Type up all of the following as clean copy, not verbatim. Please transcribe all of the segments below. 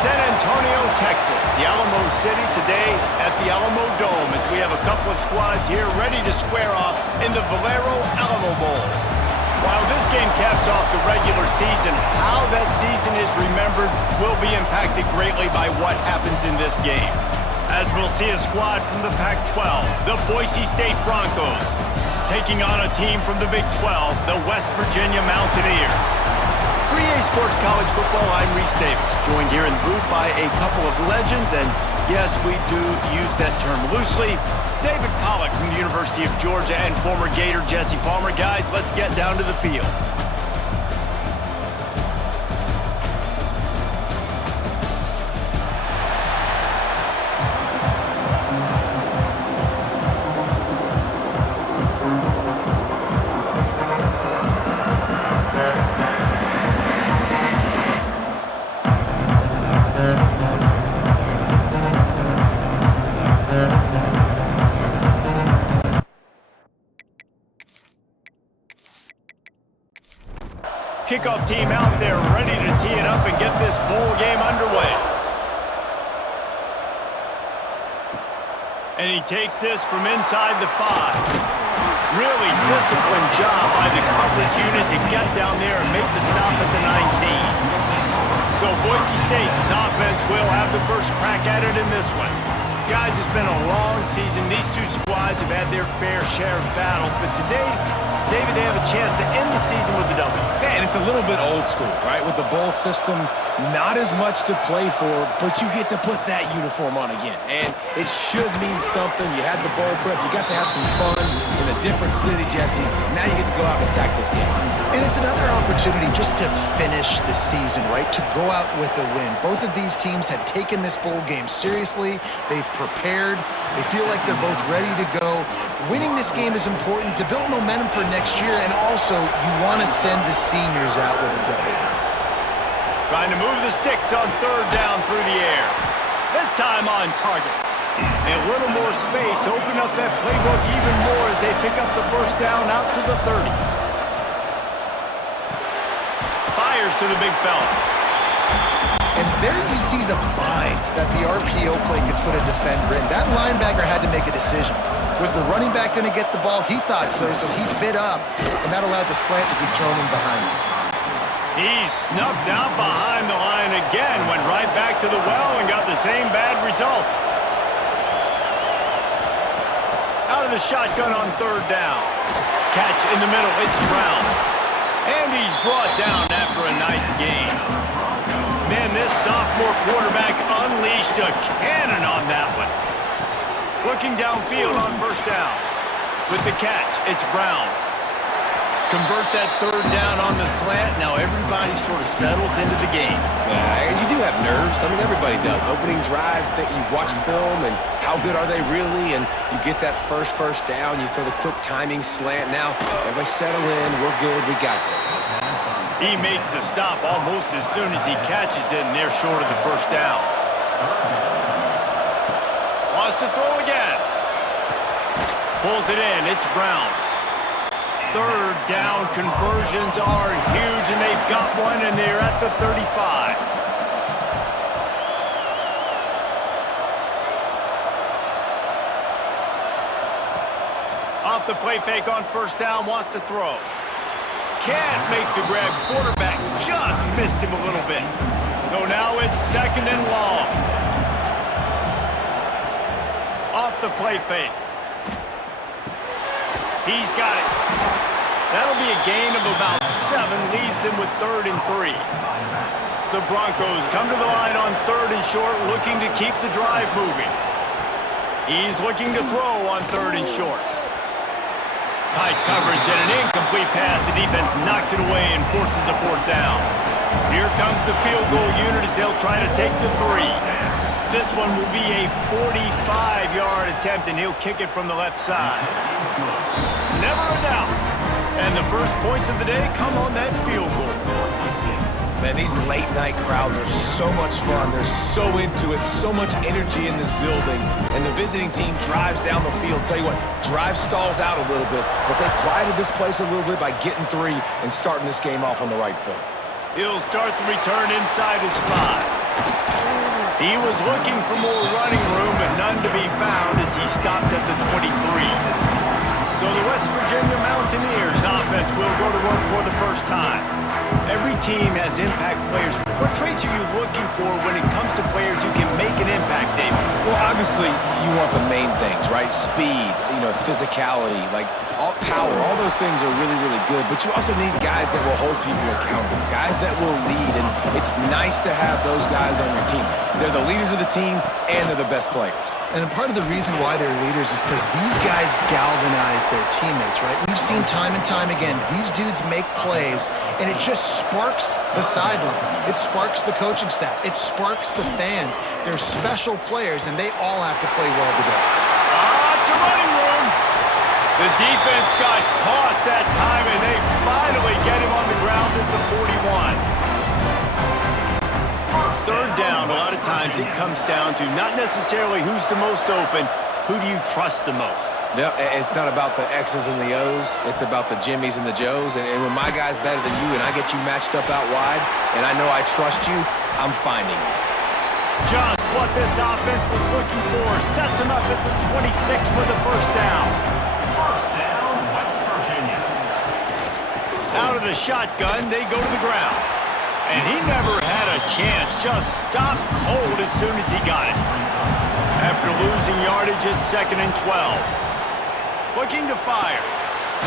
San Antonio, Texas, the Alamo City today at the Alamo Dome as we have a couple of squads here ready to square off in the Valero Alamo Bowl. While this game caps off the regular season, how that season is remembered will be impacted greatly by what happens in this game. As we'll see a squad from the Pac-12, the Boise State Broncos, taking on a team from the Big 12, the West Virginia Mountaineers. For EA Sports College Football, I'm Reese Davis, joined here in the booth by a couple of legends, and yes, we do use that term loosely. David Pollack from the University of Georgia and former Gator Jesse Palmer. Guys, let's get down to the field. Kickoff team out there ready to tee it up and get this bowl game underway. And he takes this from inside the 5. Really disciplined job by the coverage unit to get down there and make the stop at the 19. So Boise State's offense will have the first crack at it in this one. Guys, it's been a long season. These two squads have had their fair share of battles, but today, David, they have a chance to end the season with a W. Man, it's a little bit old school, right? With the bowl system, not as much to play for, but you get to put that uniform on again. And it should mean something. You had the bowl prep. You got to have some fun in a different city, Jesse. Now you get to go out and attack this game. And it's another opportunity just to finish the season, right? To go out with a win. Both of these teams had taken this bowl game seriously. They've prepared. They feel like they're both ready to go. Winning this game is important to build momentum for next year, and also you want to send the seniors out with a W. Trying to move the sticks on third down through the air. This time on target. And a little more space, open up that playbook even more as they pick up the first down out to the 30. Fires to the big fella. And there you see the bind that the RPO play could put a defender in. That linebacker had to make a decision. Was the running back going to get the ball? He thought so, so he bid up, and that allowed the slant to be thrown in behind him. He snuffed out behind the line again, went right back to the well and got the same bad result. Out of the shotgun on third down. Catch in the middle, it's Brown. And he's brought down after a nice gain. Man, this sophomore quarterback unleashed a cannon on that one. Looking downfield on first down. With the catch, it's Brown. Convert that third down on the slant. Now everybody sort of settles into the game. You do have nerves. I mean, everybody does. Opening drive, that you watched film, and how good are they really? And you get that first down. You throw the quick timing slant. Now, everybody settle in. We're good. We got this. He makes the stop almost as soon as he catches it, and they're short of the first down. Lost to throw again. Pulls it in. It's Brown. Third down conversions are huge, and they've got one, and they're at the 35. Off the play fake on first down, wants to throw. Can't make the grab. Quarterback just missed him a little bit. So now it's second and long. Off the play fake. He's got it. That'll be a gain of about 7, leaves him with 3rd and 3. The Broncos come to the line on 3rd and short, looking to keep the drive moving. He's looking to throw on 3rd and short. Tight coverage and an incomplete pass. The defense knocks it away and forces a 4th down. Here comes the field goal unit as they'll try to take the 3. This one will be a 45-yard attempt, and he'll kick it from the left side. Never a doubt. And the first points of the day come on that field goal. Man, these late-night crowds are so much fun. They're so into it, so much energy in this building. And the visiting team drives down the field. Tell you what, drive stalls out a little bit, but they quieted this place a little bit by getting 3 and starting this game off on the right foot. He'll start the return inside his 5. He was looking for more running room, but none to be found as he stopped at the 23. So the West Virginia Mountaineers offense will go to work for the first time. Every team has impact players. What traits are you looking for when it comes to players who can make an impact, David? Well, obviously, you want the main things, right? Speed, physicality, like all power. All those things are really, really good. But you also need guys that will hold people accountable, guys that will lead. And it's nice to have those guys on your team. They're the leaders of the team, and they're the best players. And part of the reason why they're leaders is because these guys galvanize their teammates, right? We've seen time and time again, these dudes make plays, and it just sparks the sideline. It sparks the coaching staff. It sparks the fans. They're special players, and they all have to play well together. It's a running room. The defense got caught that time, and they finally get him on the ground at the 41. Third down, a lot of times it comes down to not necessarily who's the most open, who do you trust the most? Yep, it's not about the X's and the O's. It's about the Jimmies and the Joes. And when my guy's better than you and I get you matched up out wide, and I know I trust you, I'm finding you. Just what this offense was looking for. Sets him up at the 26 for the first down. First down, West Virginia. Out of the shotgun, they go to the ground. And he never had a chance. Just stopped cold as soon as he got it. After losing yardage, it's 2nd and 12. Looking to fire.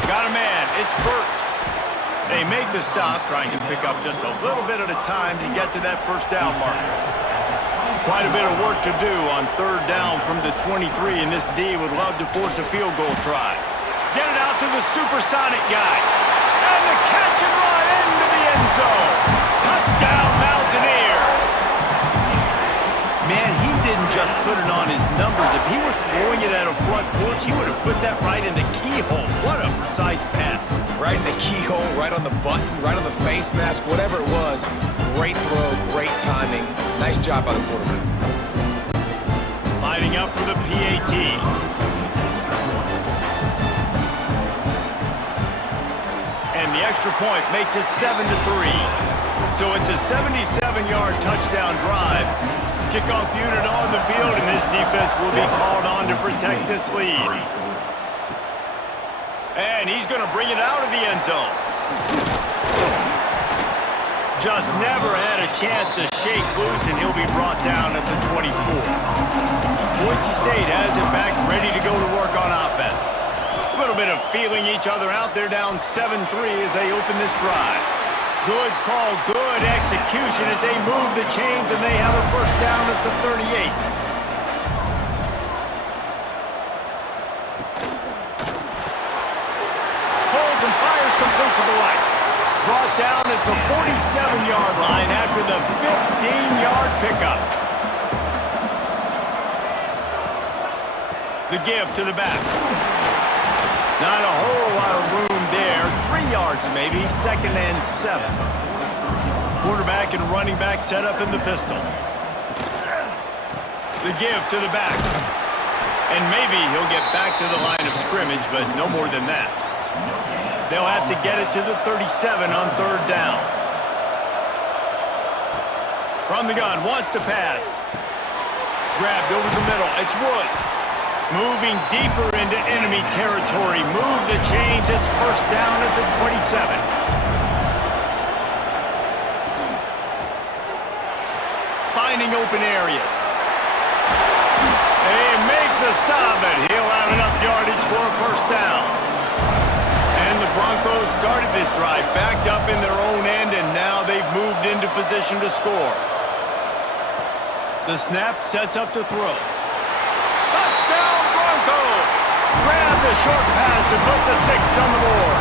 Got a man. It's Burt. They make the stop, trying to pick up just a little bit at a time to get to that first down marker. Quite a bit of work to do on third down from the 23, and this D would love to force a field goal try. Get it out to the supersonic guy. And the catch and run into the end zone. Touchdown, Mountaineers. Man, he didn't just put it on his numbers. If he were throwing it at a front porch, he would have put that right in the keyhole. What a precise pass. Right in the keyhole, right on the button, right on the face mask, whatever it was. Great throw, great timing. Nice job by the quarterback. Lining up for the PAT. And the extra point makes it 7-3. So it's a 77-yard touchdown drive. Kickoff unit on the field, and this defense will be called on to protect this lead. And he's going to bring it out of the end zone. Just never had a chance to shake loose, and he'll be brought down at the 24. Boise State has it back, ready to go to work on offense. A little bit of feeling each other out. They're down 7-3 as they open this drive. Good call, good execution as they move the chains, and they have a first down at the 38. Holds and fires complete to the right. Brought down at the 47-yard line after the 15-yard pickup. The give to the back. Not a whole lot of room there. 3 yards maybe, 2nd and 7. Quarterback and running back set up in the pistol. The give to the back. And maybe he'll get back to the line of scrimmage, but no more than that. They'll have to get it to the 37 on third down. From the gun, wants to pass. Grabbed over the middle, it's Woods. Moving deeper into enemy territory. Move the chains. It's first down at the 27. Finding open areas. They make the stop, but he'll have enough yardage for a first down. And the Broncos started this drive backed up in their own end, and now they've moved into position to score. The snap sets up to throw. Touchdown, Broncos! Grab the short pass to put the 6 on the board.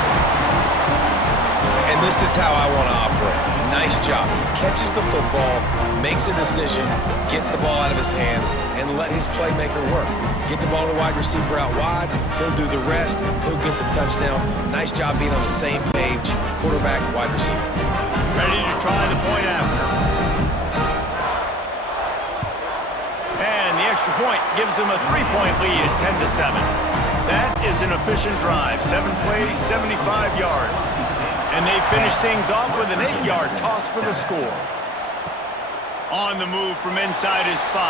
And this is how I want to operate. Nice job. He catches the football, makes a decision, gets the ball out of his hands, and let his playmaker work. Get the ball to the wide receiver out wide, he'll do the rest, he'll get the touchdown. Nice job being on the same page, quarterback, wide receiver. Ready to try the point after. And the extra point gives them a 3-point lead at 10-7. That is an efficient drive. 7 plays, 75 yards. And they finish things off with an 8-yard toss for the score. On the move from inside his 5.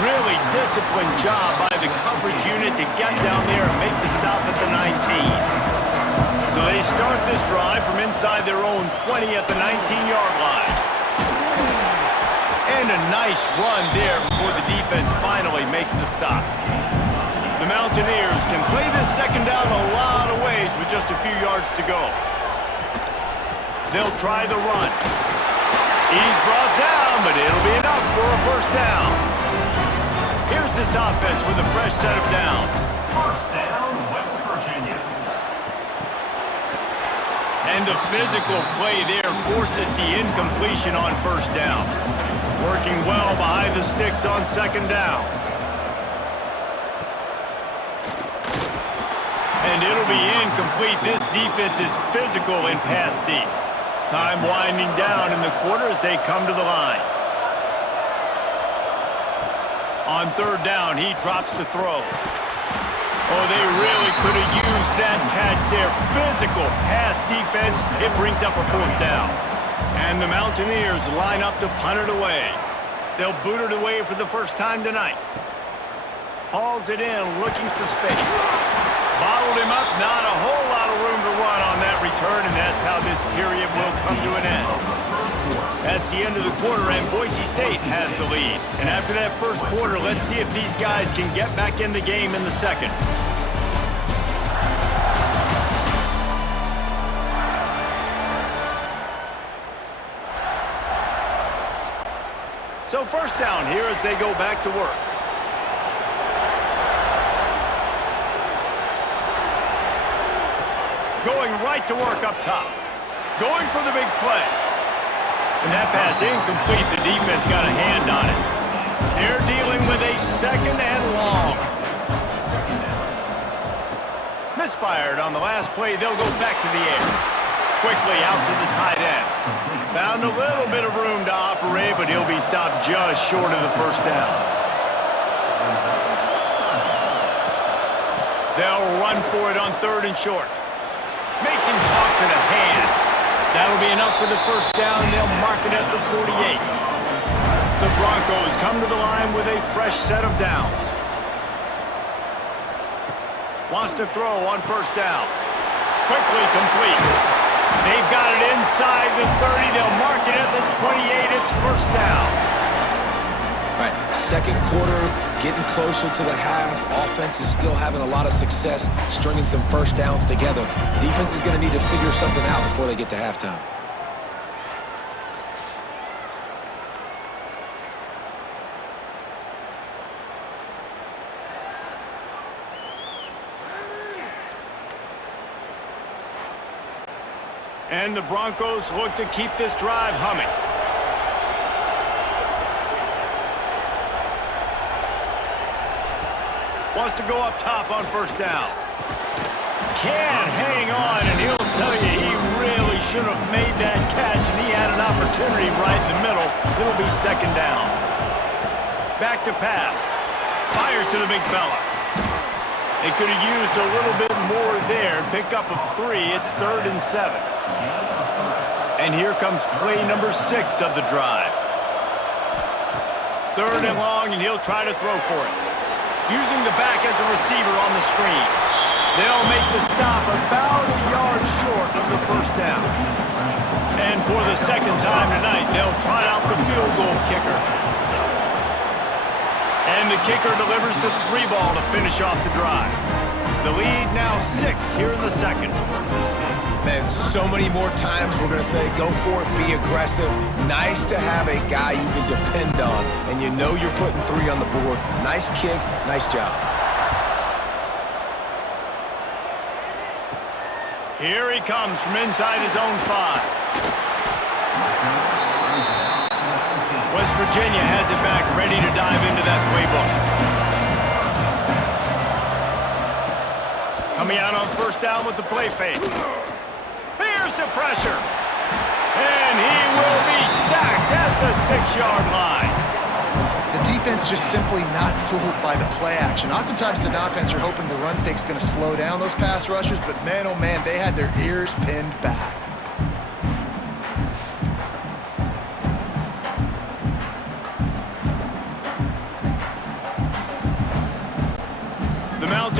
Really disciplined job by the coverage unit to get down there and make the stop at the 19. So they start this drive from inside their own 20 at the 19-yard line. And a nice run there before the defense finally makes the stop. The Mountaineers can play this second down a lot of ways with just a few yards to go. They'll try the run. He's brought down, but it'll be enough for a first down. Here's this offense with a fresh set of downs. First down, West Virginia. And the physical play there forces the incompletion on first down. Working well behind the sticks on second down. And it'll be incomplete. This defense is physical in pass deep. Time winding down in the quarter as they come to the line. On third down, he drops to throw. Oh, they really could have used that catch there. Physical pass defense. It brings up a fourth down. And the Mountaineers line up to punt it away. They'll boot it away for the first time tonight. Hauls it in, looking for space. Bottled him up, not a whole lot of room to run on that return, and that's how this period will come to an end. That's the end of the quarter, and Boise State has the lead. And after that first quarter, let's see if these guys can get back in the game in the second. So first down here as they go back to work. Going right to work up top. Going for the big play. And that pass incomplete. The defense got a hand on it. They're dealing with a second and long. Misfired on the last play. They'll go back to the air. Quickly out to the tight end. Found a little bit of room to operate, but he'll be stopped just short of the first down. They'll run for it on third and short. Makes him talk to the hand. That'll be enough for the first down, and they'll mark it at the 48. The Broncos come to the line with a fresh set of downs. Wants to throw on first down. Quickly complete. They've got it inside the 30. They'll mark it at the 28. It's first down. All right, second quarter, getting closer to the half. Offense is still having a lot of success stringing some first downs together. Defense is going to need to figure something out before they get to halftime. And the Broncos look to keep this drive humming. Wants to go up top on first down. Can't hang on, and he'll tell you he really should have made that catch, and he had an opportunity right in the middle. It'll be second down. Back to pass. Fires to the big fella. They could have used a little bit more there. Pick up a 3. It's 3rd and 7. And here comes play number 6 of the drive. 3rd and long, and he'll try to throw for it. Using the back as a receiver on the screen. They'll make the stop about a yard short of the first down. And for the second time tonight, they'll try out the field goal kicker. And the kicker delivers the 3 ball to finish off the drive. The lead now 6 here in the second. Man, so many more times we're going to say, go for it, be aggressive. Nice to have a guy you can depend on, and you know you're putting 3 on the board. Nice kick, nice job. Here he comes from inside his own 5. West Virginia has it back, ready to dive into that playbook. Coming out on first down with the play fake. Here's the pressure. And he will be sacked at the 6-yard line. The defense just simply not fooled by the play action. Oftentimes an offense, you're hoping the run fake's going to slow down those pass rushers, but man, oh man, they had their ears pinned back.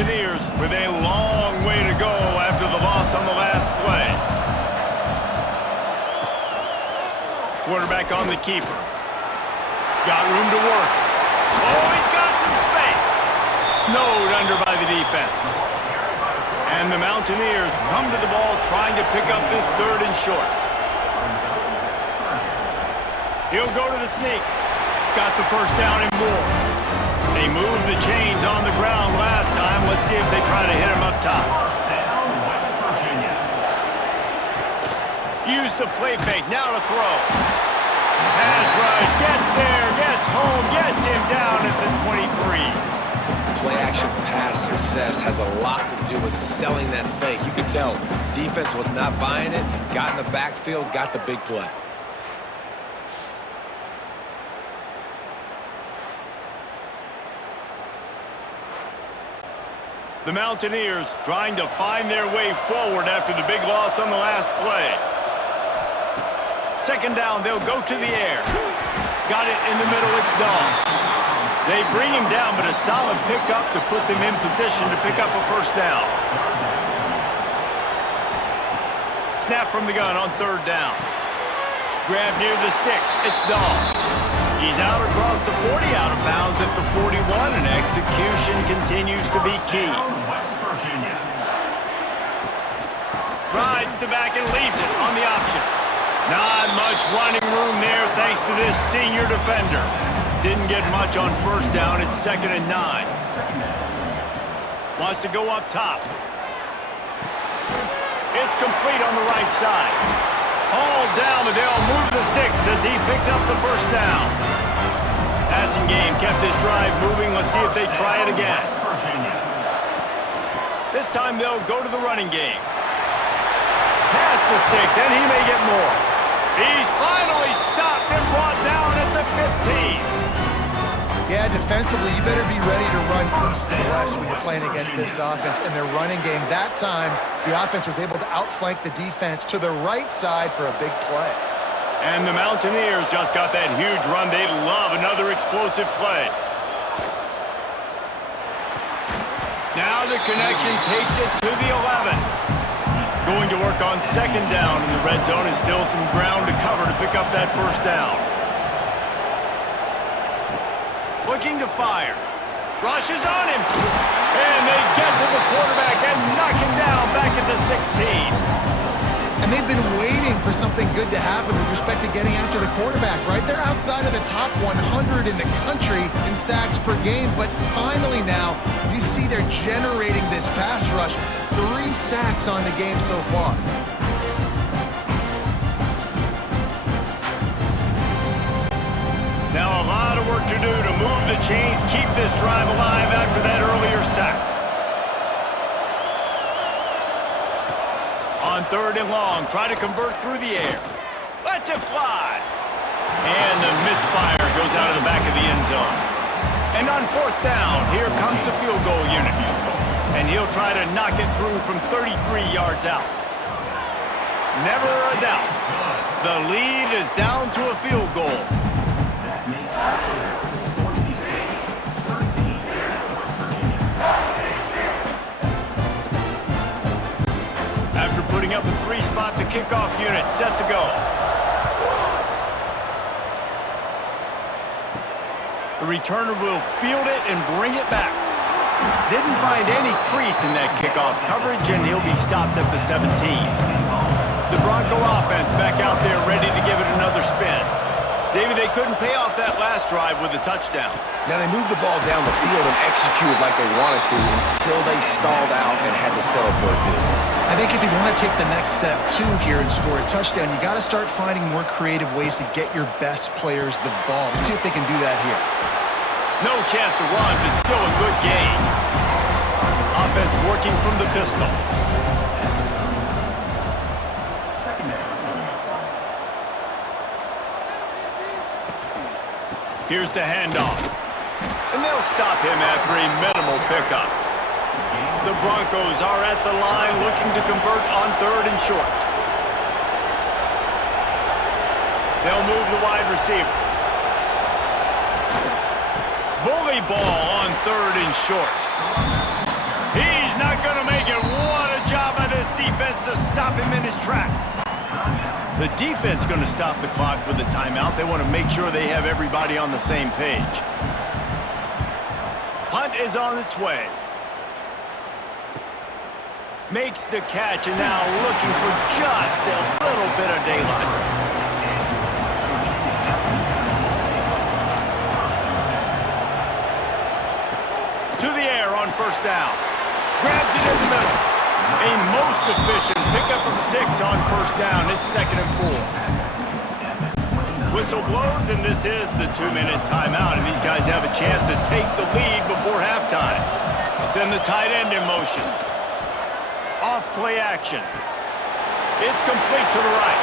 Mountaineers with a long way to go after the loss on the last play. Quarterback on the keeper. Got room to work. Oh, he's got some space. Snowed under by the defense. And the Mountaineers come to the ball trying to pick up this 3rd and short. He'll go to the sneak. Got the first down and more. They moved the chains on the ground last time. Let's see if they try to hit him up top. Use the play fake. Now to throw. Pass rush. Gets there. Gets home. Gets him down at the 23. Play-action pass success has a lot to do with selling that fake. You could tell defense was not buying it, got in the backfield, got the big play. The Mountaineers trying to find their way forward after the big loss on the last play. 2nd down, they'll go to the air. Got it in the middle, it's Dahl. They bring him down, but a solid pickup to put them in position to pick up a 1st down. Snap from the gun on 3rd down. Grab near the sticks, it's Dahl. He's out across the 40, out of bounds at the 41, and execution continues to be key. Rides the back and leaves it on the option. Not much running room there thanks to this senior defender. Didn't get much on 1st down. It's 2nd and 9. Wants to go up top. It's complete on the right side. All down, but they'll move the sticks as he picks up the 1st down. Passing game kept this drive moving. Let's see if they try it again. This time they'll go to the running game. Pass the sticks, and he may get more. He's finally stopped and brought down at the 15. Yeah, defensively, you better be ready to run east and west when you're playing against this offense. In their running game, that time, the offense was able to outflank the defense to the right side for a big play. And the Mountaineers just got that huge run. They love another explosive play. Now the connection takes it to the 11. Going to work on 2nd down in the red zone is still some ground to cover to pick up that 1st down. Looking to fire. Rushes on him. And they get to the quarterback and knock him down back at the 16. And they've been waiting for something good to happen with respect to getting after the quarterback, right? They're outside of the top 100 in the country in sacks per game, but finally now you see they're generating this pass rush. 3 sacks on the game so far. Now a lot of work to do to move the chains, keep this drive alive after that earlier sack. On 3rd and long, try to convert through the air. Lets it fly. And the misfire goes out of the back of the end zone. And on 4th down, here comes the field goal unit. And he'll try to knock it through from 33 yards out. Never a doubt. The lead is down to a field goal. After putting up a 3-spot, the kickoff unit set to go. The returner will field it and bring it back. Didn't find any crease in that kickoff coverage, and he'll be stopped at the 17. The Bronco offense back out there ready to give it another spin. David, they couldn't pay off that last drive with a touchdown. Now they moved the ball down the field and executed like they wanted to until they stalled out and had to settle for a field goal. I think if you want to take the next step, too, here and score a touchdown, you got to start finding more creative ways to get your best players the ball. Let's see if they can do that here. No chance to run, but still a good game. Offense working from the pistol. Here's the handoff. And they'll stop him after a minimal pickup. The Broncos are at the line looking to convert on 3rd and short. They'll move the wide receiver. Bully ball on 3rd and short. his tracks. The defense going to stop the clock with a timeout. They want to make sure they have everybody on the same page. Punt is on its way. Makes the catch, and now looking for just a little bit of daylight. To the air on first down. Grabs it in the middle. A most efficient pickup of 6 on first down. It's 2nd and 4. Whistle blows, and this is the 2-minute timeout, and these guys have a chance to take the lead before halftime. They send the tight end in motion. Off play action. It's complete to the right.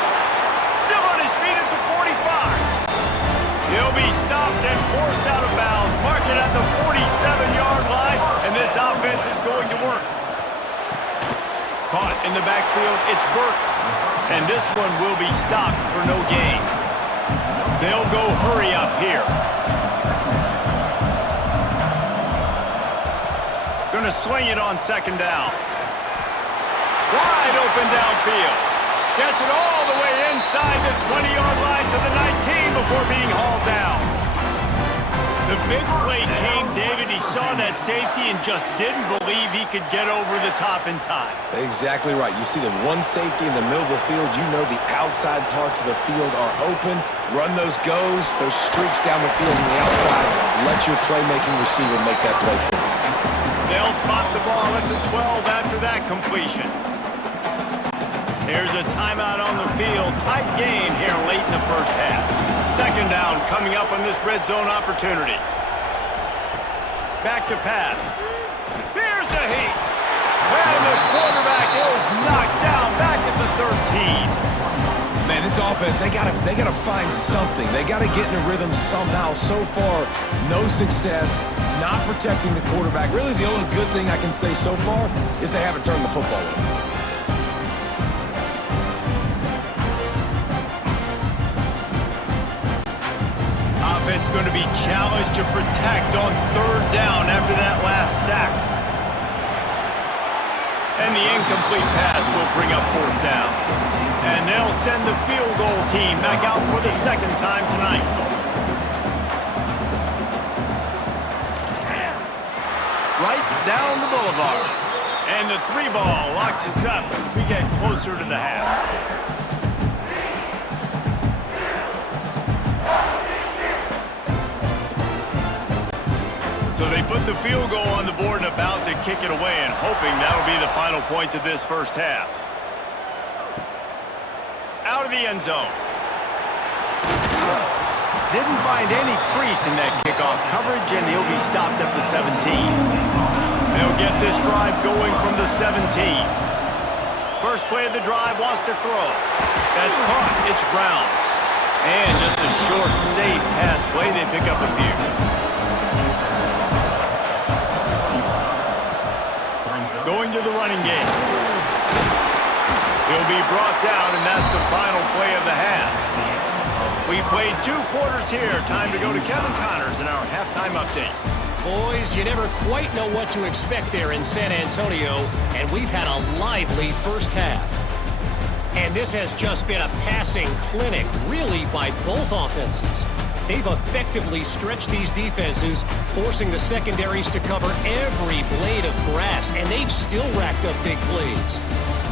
Still on his feet at the 45. He'll be stopped and forced out of bounds. Mark it at the 47-yard line, and this offense is going to work. Caught in the backfield, it's Burke. And this one will be stopped for no gain. They'll go hurry up here. Gonna swing it on 2nd down. Wide open downfield. Gets it all the way inside the 20-yard line to the 19 before being hauled down. The big play came, David. He saw that safety and just didn't believe he could get over the top in time. Exactly right. You see the one safety in the middle of the field. You know the outside parts of the field are open. Run those goes, those streaks down the field on the outside. Let your playmaking receiver make that play for you. They'll spot the ball at the 12 after that completion. Here's a timeout on the field. Tight game here late in the first half. 2nd down coming up on this red zone opportunity. Back to pass. Here's a heat. And the quarterback is knocked down back at the 13. Man, this offense, they gotta find something. They gotta get in a rhythm somehow. So far, no success, not protecting the quarterback. Really, the only good thing I can say so far is they haven't turned the football over. Offense going to be challenged to protect on 3rd down after that last sack. And the incomplete pass will bring up 4th down. And they'll send the field goal team back out for the 2nd time tonight. Right down the boulevard. And the 3-ball locks us up as we get closer to the half. So they put the field goal on the board and about to kick it away and hoping that'll be the final points of this first half. Out of the end zone. Didn't find any crease in that kickoff coverage, and he'll be stopped at the 17. They'll get this drive going from the 17. First play of the drive, wants to throw. That's caught. It's Brown. And just a short, safe pass play. They pick up a few. Going to the running game. He'll be brought down, and that's the final play of the half. We've played 2 quarters here. Time to go to Kevin Connors in our halftime update. Boys, you never quite know what to expect there in San Antonio, and we've had a lively first half. And this has just been a passing clinic, really, by both offenses. They've effectively stretched these defenses, forcing the secondaries to cover every blade of grass, and they've still racked up big plays.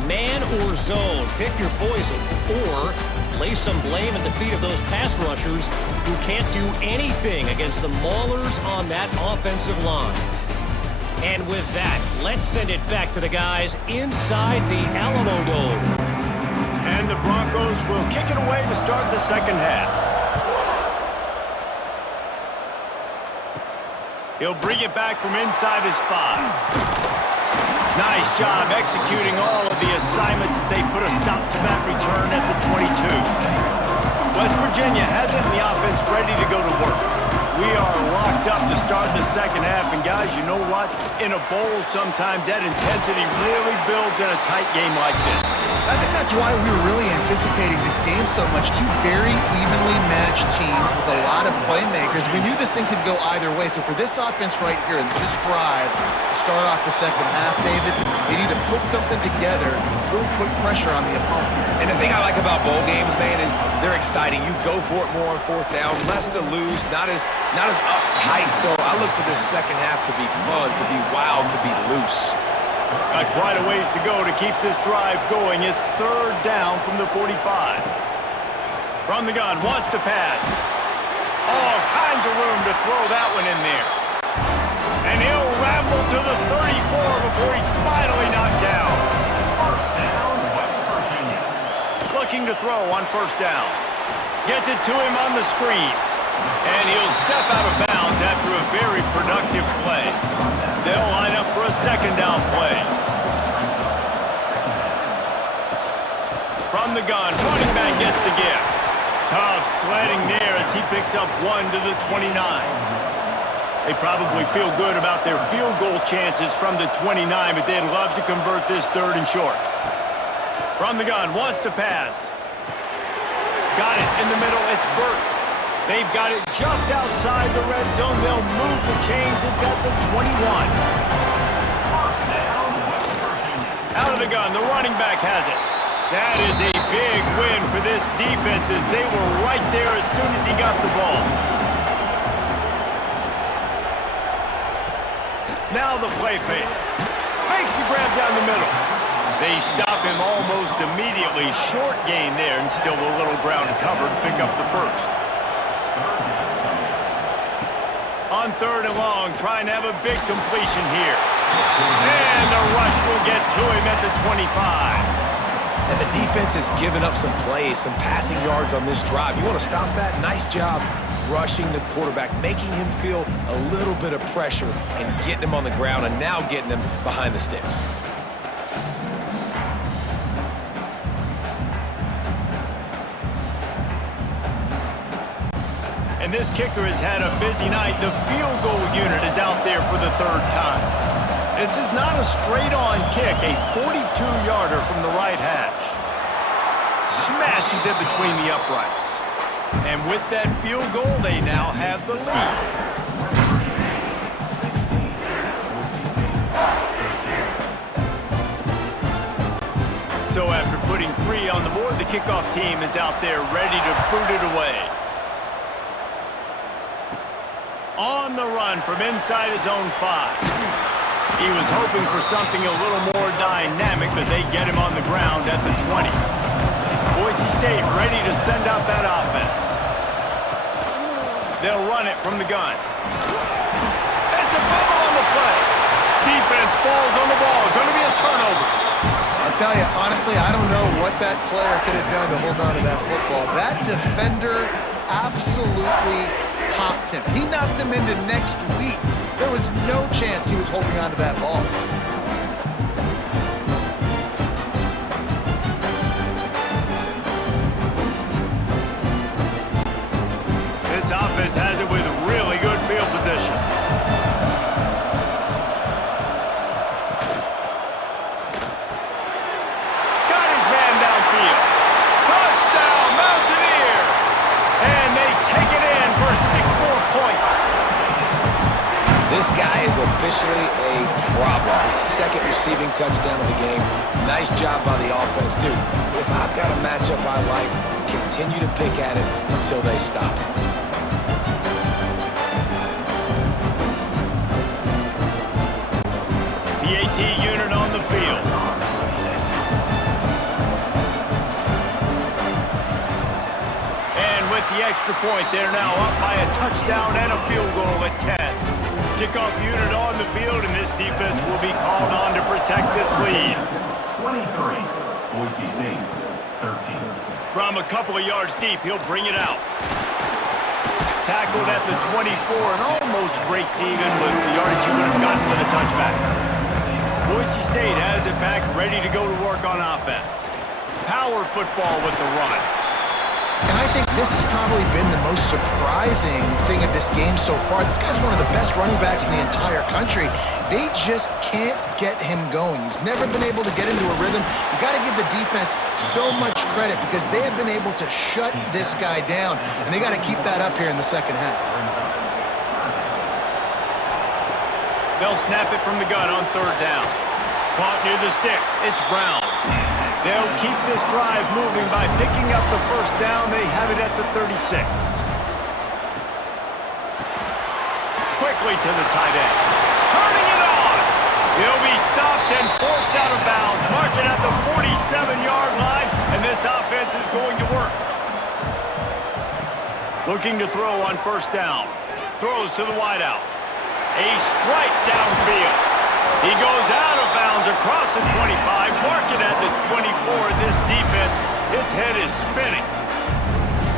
Man or zone, pick your poison, or lay some blame at the feet of those pass rushers who can't do anything against the maulers on that offensive line. And with that, let's send it back to the guys inside the Alamo Dome. And the Broncos will kick it away to start the second half. He'll bring it back from inside his 5. Nice job executing all of the assignments as they put a stop to that return at the 22. West Virginia has it in the offense ready to go to work. We are locked up to start the second half, and guys, you know what? In a bowl, sometimes that intensity really builds in a tight game like this. I think that's why we were really anticipating this game so much. 2 very evenly matched teams with a lot of playmakers. We knew this thing could go either way. So for this offense right here and this drive to start off the second half, David, They need to put something together, really put pressure on the opponent. And the thing I like about bowl games, man, is they're exciting. You go for it more on fourth down, less to lose, not as uptight. So I look for this second half to be fun, to be wild, to be loose. Got quite a ways to go to keep this drive going. It's third down from the 45. From the gun, wants to pass. All kinds of room to throw that one in there. And he'll ramble to the 34 before he's finally knocked down. First down, West Virginia. Looking to throw on first down. Gets it to him on the screen. And he'll step out of bounds after a very productive play. They'll line up for a second down play. From the gun, running back gets the give. Tough sledding there as he picks up 1 to the 29. They probably feel good about their field goal chances from the 29, but they'd love to convert this third and short. From the gun, wants to pass. Got it in the middle, it's Burt. They've got it just outside the red zone. They'll move the chains. It's at the 21. First down, West Virginia. Out of the gun, the running back has it. That is a big win for this defense as they were right there as soon as he got the ball. Now the play fake. Makes the grab down the middle. They stop him almost immediately. Short gain there and still a little ground cover to pick up the first. On third and long, trying to have a big completion here. And the rush will get to him at the 25. And the defense has given up some plays, some passing yards on this drive. You want to stop that? Nice job rushing the quarterback, making him feel a little bit of pressure and getting him on the ground and now getting him behind the sticks. And this kicker has had a busy night. The field goal unit is out there for the third time. This is not a straight-on kick, a 42-yarder from the right hash. Smashes it between the uprights. And with that field goal, they now have the lead. So after putting 3 on the board, the kickoff team is out there ready to boot it away. On the run from inside his own 5. He was hoping for something a little more dynamic, but they get him on the ground at the 20. Boise State ready to send out that offense. They'll run it from the gun. It's a fumble on the play. Defense falls on the ball. Going to be a turnover. I'll tell you, honestly, I don't know what that player could have done to hold on to that football. That defender absolutely popped him. He knocked him into next week. There was no chance he was holding on to that ball. This offense has it with really good field position. Got his man downfield. Touchdown, Mountaineers! And they take it in for 6 more points. This guy is officially a problem. His second receiving touchdown of the game. Nice job by the offense. Dude, if I've got a matchup I like, continue to pick at it until they stop it. The AT unit on the field. And with the extra point, they're now up by a touchdown and a field goal at 10. Kickoff unit on the field, and this defense will be called on to protect this lead. 23, Boise State, 13. From a couple of yards deep, he'll bring it out. Tackled at the 24 and almost breaks even with the yardage he would have gotten with a touchback. Boise State has it back, ready to go to work on offense. Power football with the run. And I think this has probably been the most surprising thing of this game so far. This guy's one of the best running backs in the entire country. They just can't get him going. He's never been able to get into a rhythm. You got to give the defense so much credit because they have been able to shut this guy down, and they got to keep that up here in the second half. They'll snap it from the gun on third down. Caught near the sticks. It's Brown. They'll keep this drive moving by picking up the first down. They have it at the 36. Quickly to the tight end. Turning it on. He'll be stopped and forced out of bounds. Mark it at the 47-yard line, and this offense is going to work. Looking to throw on first down. Throws to the wideout. A strike downfield. He goes out of bounds across the 25. Mark it at the 24. This defense, its head is spinning.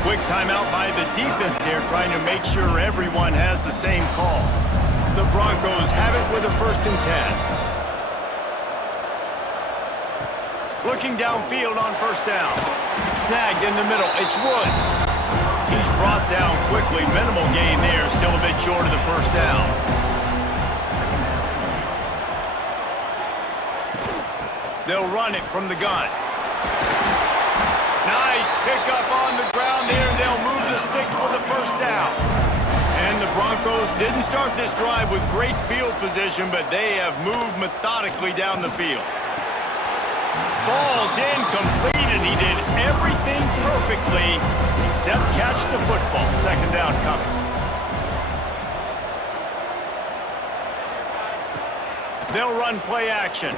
Quick timeout by the defense there, trying to make sure everyone has the same call. The Broncos have it with a 1st and 10. Looking downfield on first down. Snagged in the middle. It's Woods. He's brought down quickly. Minimal gain there. Still a bit short of the first down. They'll run it from the gun. Nice pickup on the ground there. They'll move the sticks with the first down. And the Broncos didn't start this drive with great field position, but they have moved methodically down the field. Falls incomplete, and he did everything perfectly except catch the football. 2nd down coming. They'll run play action.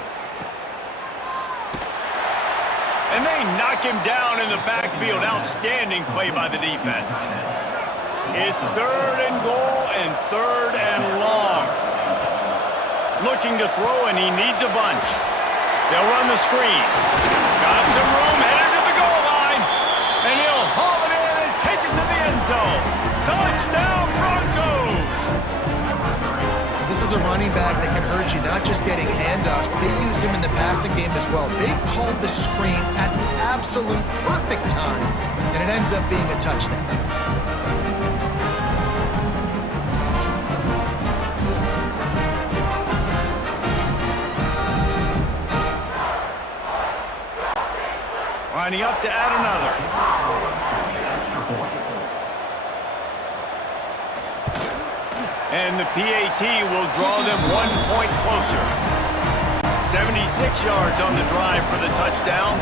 And they knock him down in the backfield. Outstanding play by the defense. It's 3rd and goal and 3rd and long. Looking to throw, and he needs a bunch. They'll run the screen. Got some room, headed to the goal line. And he'll haul it in and take it to the end zone. Touchdown, Broncos! This is a running back that can hurt you, not just getting handoffs, but they use him in the passing game as well. They called the screen at the absolute perfect time, and it ends up being a touchdown. Lining up to add another. And the PAT will draw them 1 point closer. 76 yards on the drive for the touchdown.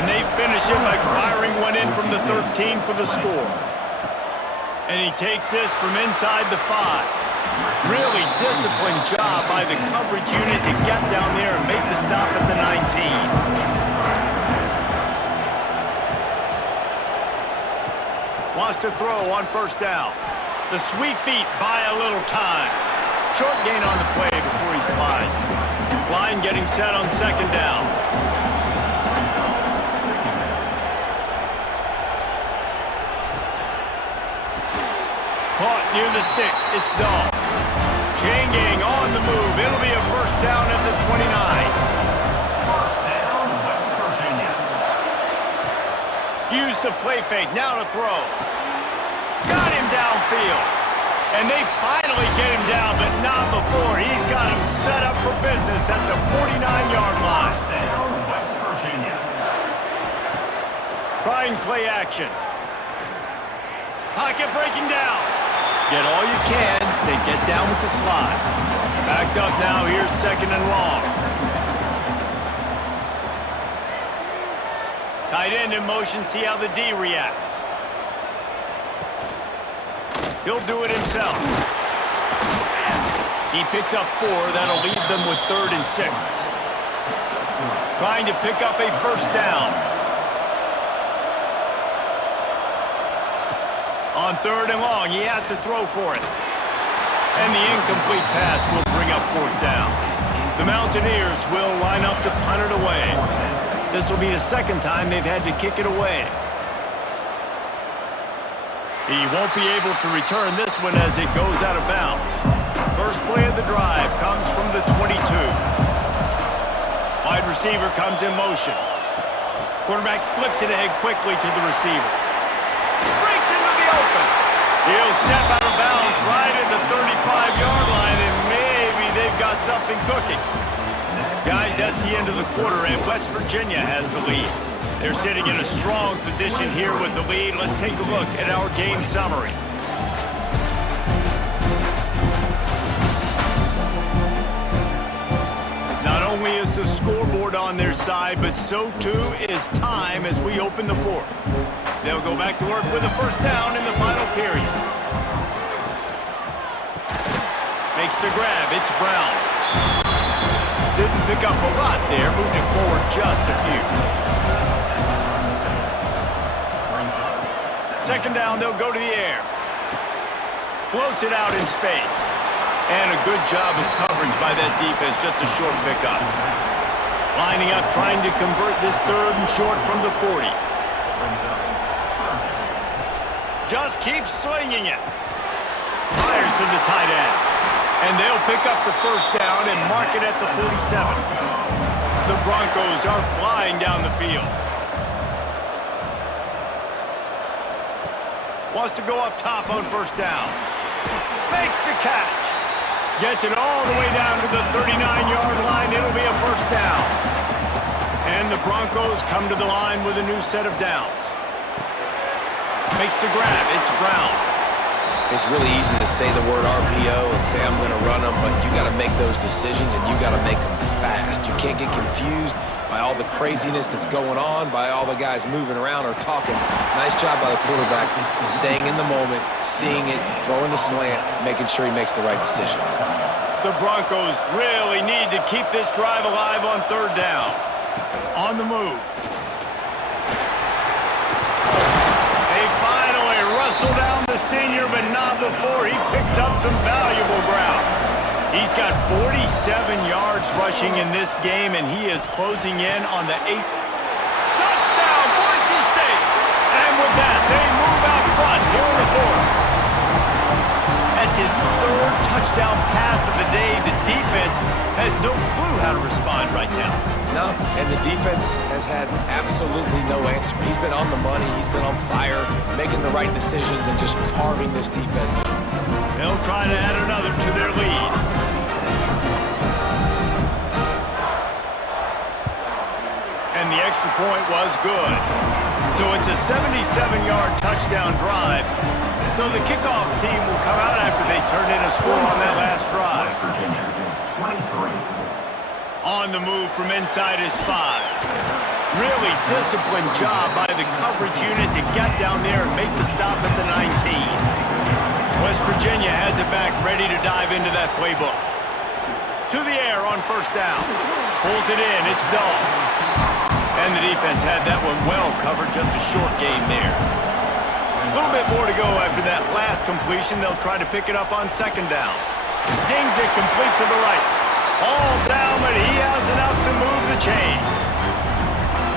And they finish it by firing one in from the 13 for the score. And he takes this from inside the 5. Really disciplined job by the coverage unit to get down there and make the stop at the 19. Wants to throw on first down. The sweet feet buy a little time. Short gain on the play before he slides. Line getting set on 2nd down. Caught near the sticks. It's Dahl. Chain gang on the move. It'll be a first down at the 29. First down, West Virginia. Use the play fake. Now to throw. Got him downfield. And they finally get him down, but not before. He's got him set up for business at the 49-yard line. First down, West Virginia. Trying play action. Pocket breaking down. Get all you can, then get down with the slide. Backed up now, here's 2nd and long. Tight end in motion, see how the D reacts. He'll do it himself. He picks up 4, that'll leave them with 3rd and 6. Trying to pick up a first down. On 3rd and long, he has to throw for it. And the incomplete pass will bring up 4th down. The Mountaineers will line up to punt it away. This will be the 2nd time they've had to kick it away. He won't be able to return this one as it goes out of bounds. First play of the drive comes from the 22. Wide receiver comes in motion. Quarterback flips it ahead quickly to the receiver. Breaks into the open. He'll step out of bounds right at the 35-yard line, and maybe they've got something cooking. Guys, that's the end of the quarter, and West Virginia has the lead. They're sitting in a strong position here with the lead. Let's take a look at our game summary. Not only only is the scoreboard on their side, but so too is time as we open the fourth. They'll go back to work with a first down in the final period. Makes the grab. It's Brown. Didn't pick up a lot there, moving it forward just a few. Second down, they'll go to the air. Floats it out in space. And a good job of coverage by that defense, just a short pickup. Lining up, trying to convert this third and short from the 40. Just keeps slinging it. Fires to the tight end. And they'll pick up the first down and mark it at the 47. The Broncos are flying down the field. Wants to go up top on first down. Makes the catch. Gets it all the way down to the 39-yard line. It'll be a first down. And the Broncos come to the line with a new set of downs. Makes the grab. It's Brown. It's really easy to say the word RPO and say I'm going to run them, but you got to make those decisions and you got to make them fast. You can't get confused by all the craziness that's going on, by all the guys moving around or talking. Nice job by the quarterback, staying in the moment, seeing it, throwing the slant, making sure he makes the right decision. The Broncos really need to keep this drive alive on third down. On the move. They finally wrestle down the senior, but not before he picks up some valuable ground. He's got 47 yards rushing in this game, and he is closing in on the 8th. Touchdown, Boise State! And with that, they move out front here in the fourth. That's his third touchdown pass of the day. The defense has no clue how to respond right now. No, and the defense has had absolutely no answer. He's been on the money, he's been on fire, making the right decisions and just carving this defense up. They'll try to add another to their lead. And the extra point was good. So it's a 77-yard touchdown drive. So the kickoff team will come out after they turn in a score on that last drive. West Virginia, 23. On the move from inside his 5. Really disciplined job by the coverage unit to get down there and make the stop at the 19. West Virginia has it back, ready to dive into that playbook. To the air on first down. Pulls it in, it's Dahl. And the defense had that one well covered, just a short game there. A little bit more to go after that last completion. They'll try to pick it up on second down. Zings it complete to the right. All down, but he has enough to move the chains.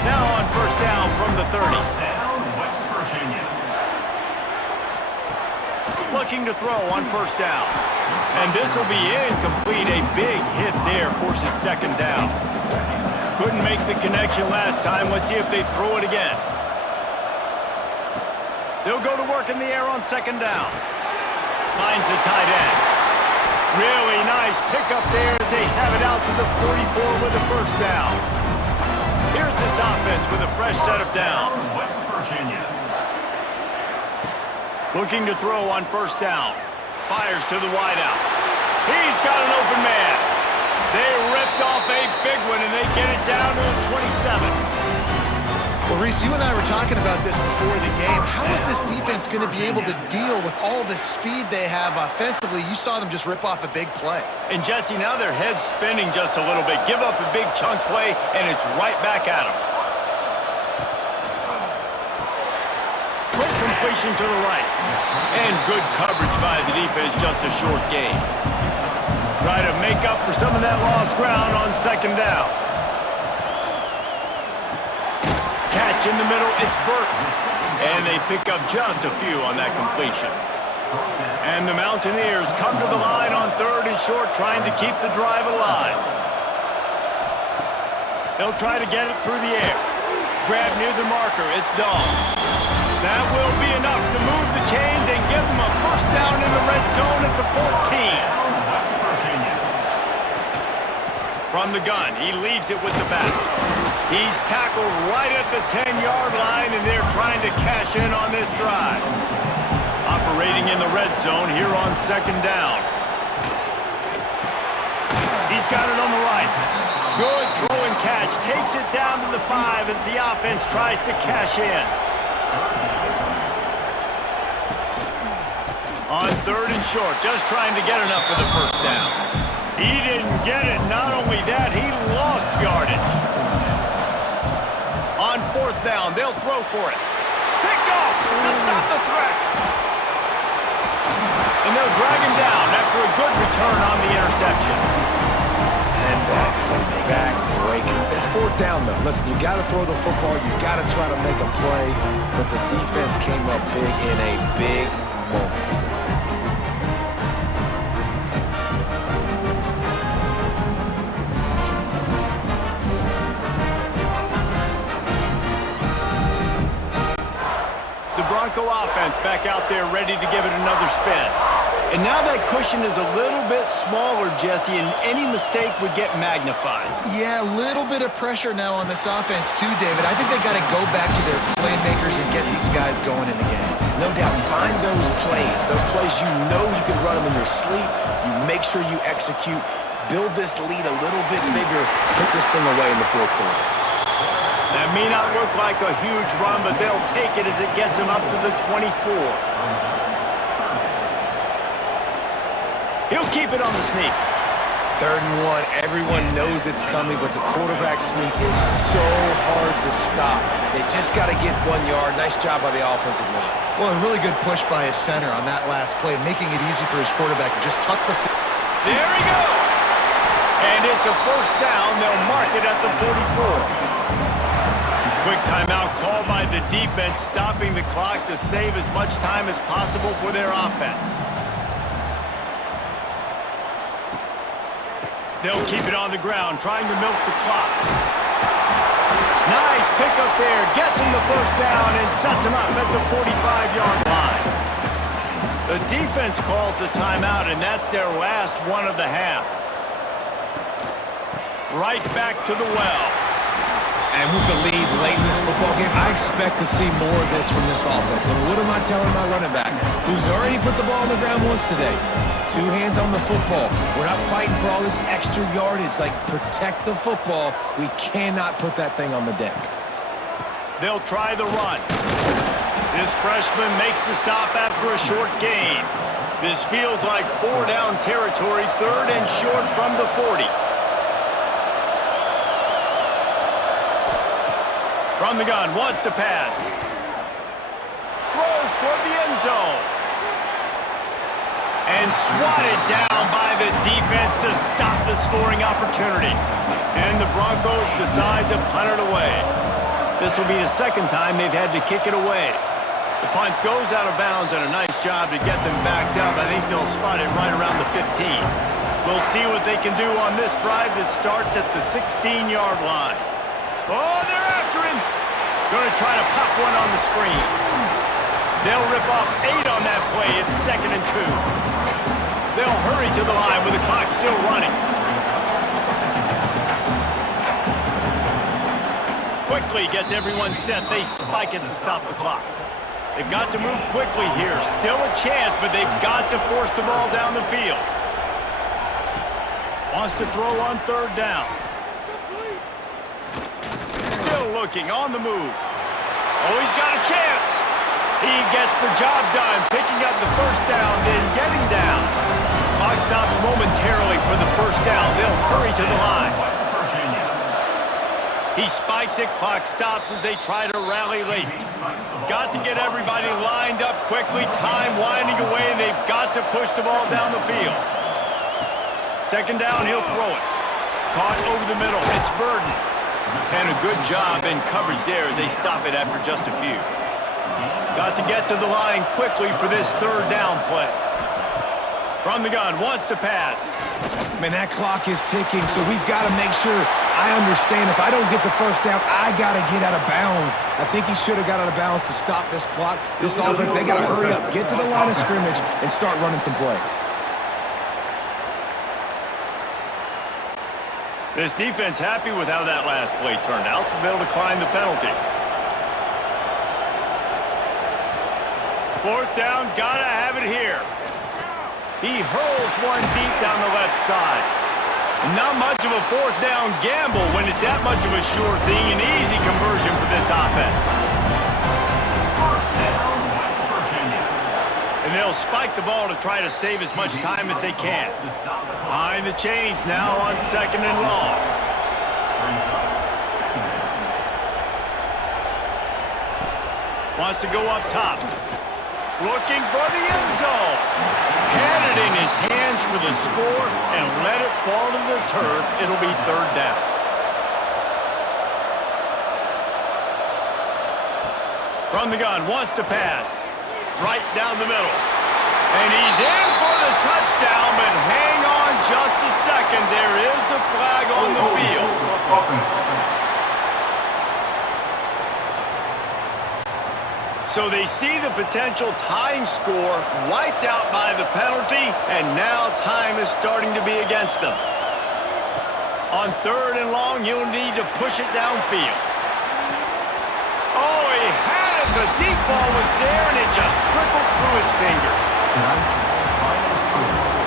Now on first down from the 30. Down, West Virginia. Looking to throw on first down. And this will be incomplete. A big hit there forces second down. Couldn't make the connection last time. Let's see if they throw it again. They'll go to work in the air on second down. Finds the tight end. Really nice pickup there as they have it out to the 44 with a first down. Here's this offense with a fresh set of downs. West Virginia. Looking to throw on first down. Fires to the wideout. He's got an open man. They ripped off a big one, and they get it down to the 27. Well, Reese, you and I were talking about this before the game. How is this defense going to be able to deal with all the speed they have offensively? You saw them just rip off a big play. And Jesse, now their head's spinning just a little bit. Give up a big chunk play, and it's right back at them. Quick completion to the right. And good coverage by the defense, just a short gain. Try to make up for some of that lost ground on second down. Catch in the middle, it's Burton. And they pick up just a few on that completion. And the Mountaineers come to the line on third and short, trying to keep the drive alive. They'll try to get it through the air. Grab near the marker, it's Dahl. That will be enough to move the chains and give them a first down in the red zone at the 14. From the gun, he leaves it with the back. He's tackled right at the 10-yard line, and they're trying to cash in on this drive. Operating in the red zone here on second down. He's got it on the right. Good throw and catch. Takes it down to the 5 as the offense tries to cash in. On 3rd and short, just trying to get enough for the first down. He didn't get it. Not only that, he lost yardage. On 4th down, they'll throw for it. Picked off to stop the threat. And they'll drag him down after a good return on the interception. And that is a backbreaker. It's 4th down, though. Listen, you got to throw the football. You got to try to make a play. But the defense came up big in a big moment. Bronco offense back out there ready to give it another spin. And now that cushion is a little bit smaller, Jesse, and any mistake would get magnified. Yeah, a little bit of pressure now on this offense too, David. I think they got to go back to their playmakers and get these guys going in the game. No doubt. Find those plays you know you can run them in your sleep. You make sure you execute. Build this lead a little bit bigger. Put this thing away in the 4th quarter. That may not look like a huge run, but they'll take it as it gets them up to the 24. He'll keep it on the sneak. 3rd and 1. Everyone knows it's coming, but the quarterback sneak is so hard to stop. They just got to get 1 yard. Nice job by the offensive line. Well, a really good push by his center on that last play, making it easy for his quarterback to just tuck the... There he goes! And it's a 1st down. They'll mark it at the 44. Quick timeout called by the defense, stopping the clock to save as much time as possible for their offense. They'll keep it on the ground, trying to milk the clock. Nice pickup there, gets him the 1st down and sets him up at the 45-yard line. The defense calls the timeout, and that's their last one of the half. Right back to the well. And with the lead late in this football game, I expect to see more of this from this offense. And what am I telling my running back, who's already put the ball on the ground once today? 2 hands on the football. We're not fighting for all this extra yardage. Like, protect the football. We cannot put that thing on the deck. They'll try the run. This freshman makes the stop after a short gain. This feels like 4-down territory, 3rd and short from the 40. From the gun, wants to pass. Throws toward the end zone. And swatted down by the defense to stop the scoring opportunity. And the Broncos decide to punt it away. This will be the 2nd time they've had to kick it away. The punt goes out of bounds, and a nice job to get them backed up. I think they'll spot it right around the 15. We'll see what they can do on this drive that starts at the 16-yard line. Oh, they're after him. Going to try to pop one on the screen. They'll rip off 8 on that play. It's 2nd and 2. They'll hurry to the line with the clock still running. Quickly gets everyone set. They spike it to stop the clock. They've got to move quickly here. Still a chance, but they've got to force the ball down the field. Wants to throw on 3rd down. Still looking, on the move. Oh, he's got a chance. He gets the job done, picking up the 1st down, then getting down. Clock stops momentarily for the 1st down. They'll hurry to the line. He spikes it, clock stops as they try to rally late. Got to get everybody lined up quickly, time winding away, and they've got to push the ball down the field. 2nd down, he'll throw it. Caught over the middle, it's Burden. And a good job in coverage there as they stop it after just a few. Got to get to the line quickly for this 3rd down play. From the gun, wants to pass. Man, that clock is ticking, so we've got to make sure. I understand if I don't get the 1st down, I got to get out of bounds. I think he should have got out of bounds to stop this clock. This offense, they got to hurry up, get to the line of scrimmage, and start running some plays. This defense happy with how that last play turned out, so they'll decline the penalty. 4th down, gotta have it here. He hurls one deep down the left side. Not much of a fourth down gamble when it's that much of a sure thing, an easy conversion for this offense. First down, West Virginia. And they'll spike the ball to try to save as much time as they can. To stop the clock. Behind the chains now on 2nd and long. Brings up second down. Wants to go up top. Looking for the end zone. Had it in his hands for the score and let it fall to the turf. It'll be 3rd down. From the gun, wants to pass. Right down the middle. And he's in for the touchdown, but hang on just a second. There is a flag on the field. So they see the potential tying score wiped out by the penalty, and now time is starting to be against them. On 3rd and long, he'll need to push it downfield. Oh, he had it. The deep ball was there, and it just trickled through his fingers. Tonight's final score.